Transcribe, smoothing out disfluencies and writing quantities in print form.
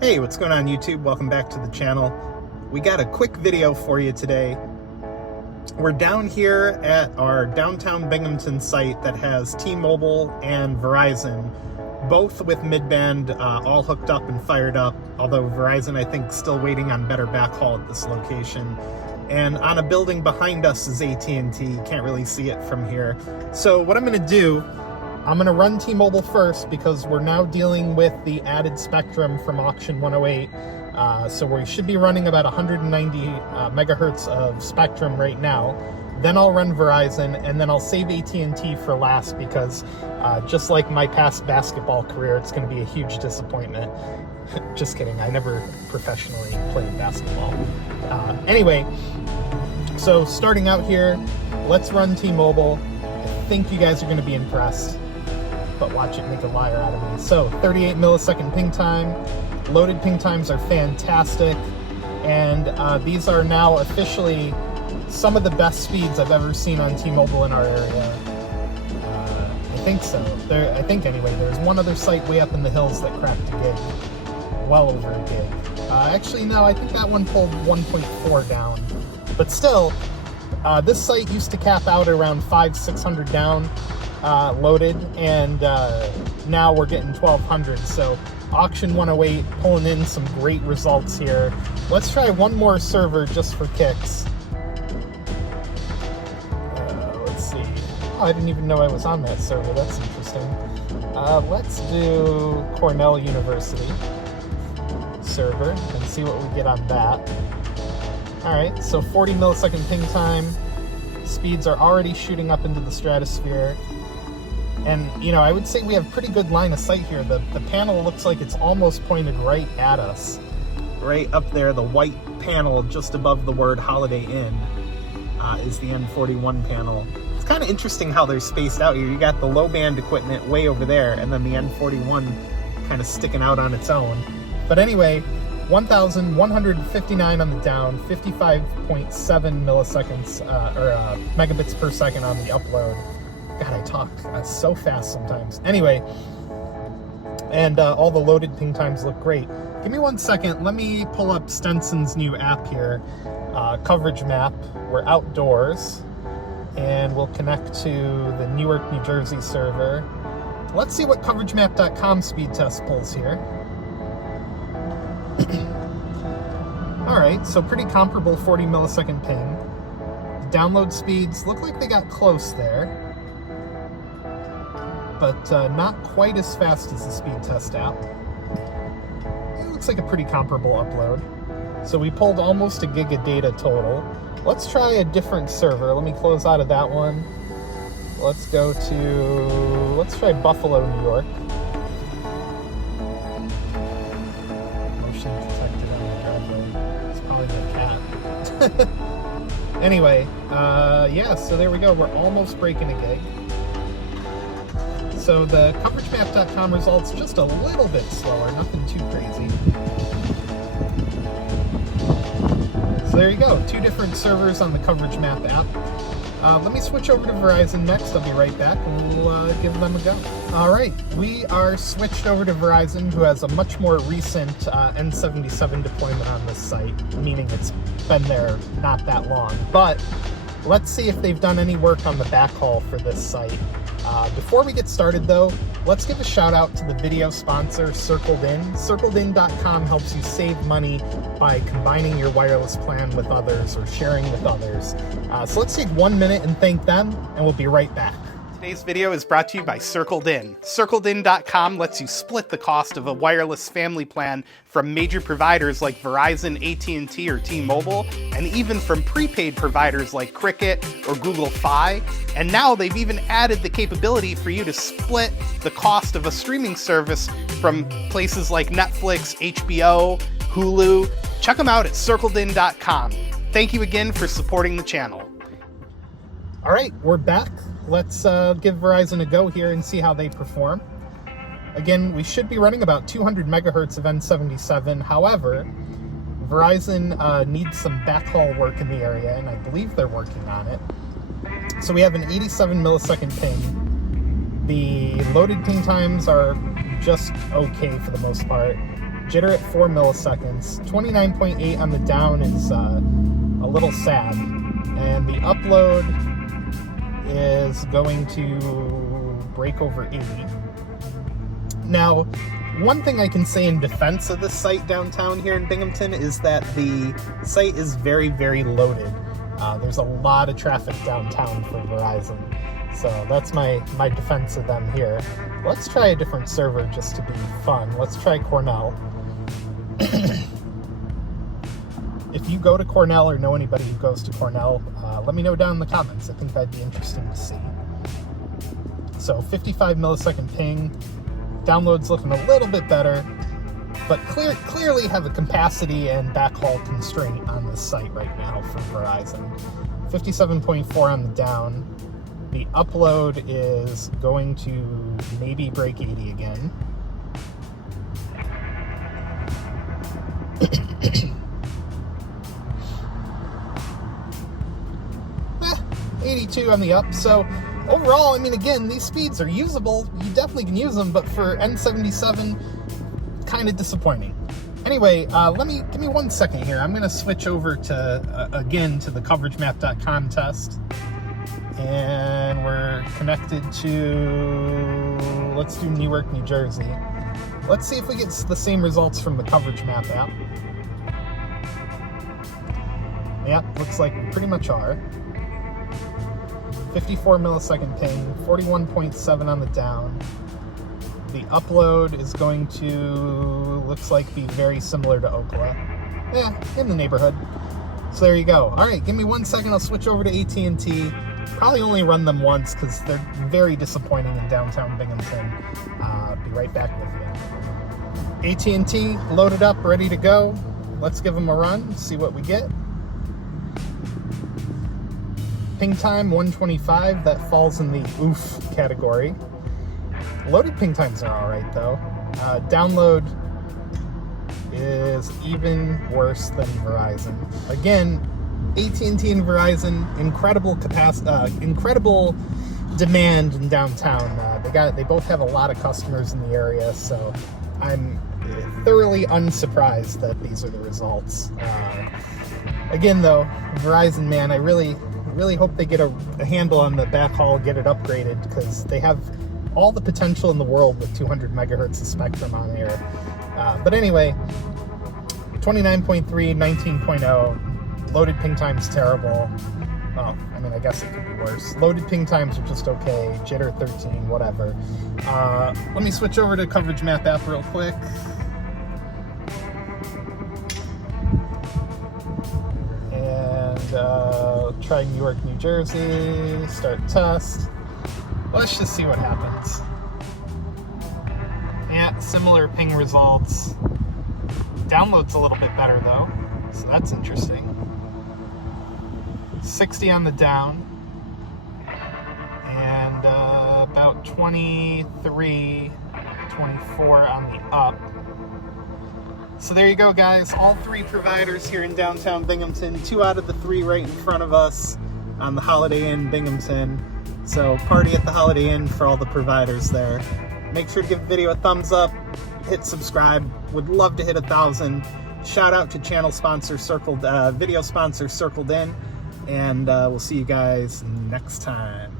Hey, what's going on YouTube? Welcome back to the channel. We got a quick video for you today. We're down here at our downtown Binghamton site that has T-Mobile and Verizon, both with mid-band all hooked up and fired up, although Verizon I think still waiting on better backhaul at this location. And on a building behind us is AT&T. You can't really see it from here. So what I'm going to do, I'm going to run T-Mobile first because we're now dealing with the added spectrum from Auction 108. So we should be running about 190 megahertz of spectrum right now. Then I'll run Verizon, and then I'll save AT&T for last because just like my past basketball career, it's going to be a huge disappointment. Just kidding, I never professionally played basketball. Anyway, so starting out here, let's run T-Mobile. I think you guys are going to be impressed, but watch it make a liar out of me. So 38 millisecond ping time. Loaded ping times are fantastic, and these are now officially some of the best speeds I've ever seen on T-Mobile in our area. I think so. I think anyway. There's one other site way up in the hills that cracked a gig, well over a gig. Actually, no, I think that one pulled 1.4 down, but still, this site used to cap out around 500-600 down loaded, and now we're getting 1200. So Auction 108 pulling in some great results here. Let's try one more server just for kicks. Let's see. Oh, I didn't even know I was on that server. That's interesting. Let's do Cornell University server and see what we get on that. Alright, so 40 millisecond ping time. Speeds are already shooting up into the stratosphere. And, you know, I would say we have pretty good line of sight here. The panel looks like it's almost pointed right at us. Right up there, the white panel just above the word Holiday Inn is the N41 panel. It's kind of interesting how they're spaced out here. You got the low band equipment way over there, and then the N41 kind of sticking out on its own. But anyway, 1,159 on the down, 55.7 milliseconds, megabits per second on the upload. God, I talk so fast sometimes. Anyway, and all the loaded ping times look great. Give me 1 second. Let me pull up Stenson's new app here. Coverage map. We're outdoors. And we'll connect to the Newark, New Jersey server. Let's see what CoverageMap.com speed test pulls here. Alright, so pretty comparable 40 millisecond ping. Download speeds look like they got close there, but not quite as fast as the speed test app. It looks like a pretty comparable upload. So we pulled almost a gig of data total. Let's try a different server. Let me close out of that one. Let's try Buffalo, New York. Motion detected on the driveway. It's probably the cat. Anyway, yeah, so there we go. We're almost breaking a gig. So the CoverageMap.com results just a little bit slower, nothing too crazy. So there you go, 2 different servers on the Coverage Map app. Let me switch over to Verizon next. I'll be right back, and we'll give them a go. All right, we are switched over to Verizon, who has a much more recent N77 deployment on this site, meaning it's been there not that long. But let's see if they've done any work on the backhaul for this site. Before we get started though, let's give a shout out to the video sponsor, Circled In. CircledIn.com helps you save money by combining your wireless plan with others or sharing with others. So let's take 1 minute and thank them, and we'll be right back. Today's video is brought to you by Circled In. CircledIn.com lets you split the cost of a wireless family plan from major providers like Verizon, AT&T, or T-Mobile, and even from prepaid providers like Cricket or Google Fi. And now they've even added the capability for you to split the cost of a streaming service from places like Netflix, HBO, Hulu. Check them out at CircledIn.com. Thank you again for supporting the channel. All right, we're back. Let's give Verizon a go here and see how they perform. Again, we should be running about 200 megahertz of N77. However, Verizon needs some backhaul work in the area, and I believe they're working on it. So we have an 87 millisecond ping. The loaded ping times are just okay for the most part. Jitter at 4 milliseconds. 29.8 on the down is a little sad. And the upload is going to break over 80. Now, one thing I can say in defense of this site downtown here in Binghamton is that the site is very, very loaded. There's a lot of traffic downtown for Verizon. So that's my defense of them here. Let's try a different server just to be fun. Let's try Cornell. If you go to Cornell or know anybody who goes to Cornell, let me know down in the comments. I think that'd be interesting to see. So 55 millisecond ping. Download's looking a little bit better, but clearly have a capacity and backhaul constraint on this site right now for Verizon. 57.4 on the down. The upload is going to maybe break 80 again. 82 on the up. So overall, I mean, again, these speeds are usable. You definitely can use them, but for N77, kind of disappointing. Anyway, give me 1 second here. I'm going to switch over to, again, to the CoverageMap.com test. And we're connected to, let's do Newark, New Jersey. Let's see if we get the same results from the Coverage Map app. Yep, looks like we pretty much are. 54 millisecond ping, 41.7 on the down. The upload is going to, looks like, be very similar to Ookla. In the neighborhood. So there you go. All right, give me 1 second. I'll switch over to AT&T. Probably only run them once because they're very disappointing in downtown Binghamton. Be right back with you. AT&T loaded up, ready to go. Let's give them a run, see what we get. Ping time 125, that falls in the oof category. Loaded ping times are all right though. Download is even worse than Verizon. Again, AT&T and Verizon, incredible demand in downtown. They both have a lot of customers in the area, so I'm thoroughly unsurprised that these are the results. Again though, Verizon, man, I really hope they get a handle on the backhaul, get it upgraded, because they have all the potential in the world with 200 megahertz of spectrum on air. But anyway, 29.3, 19.0, loaded ping time's terrible. Well, I mean, I guess it could be worse. Loaded ping times are just okay. Jitter 13, whatever. Let me switch over to Coverage Map app real quick. And try Newark, New Jersey, start test. Let's just see what happens. Yeah, similar ping results. Download's a little bit better though, so that's interesting. 60 on the down, and about 23, 24 on the up. So there you go, guys. All three providers here in downtown Binghamton. 2 out of the 3 right in front of us on the Holiday Inn Binghamton. So party at the Holiday Inn for all the providers there. Make sure to give the video a thumbs up, hit subscribe. Would love to hit 1,000. Shout out to channel sponsor video sponsor Circled In, and we'll see you guys next time.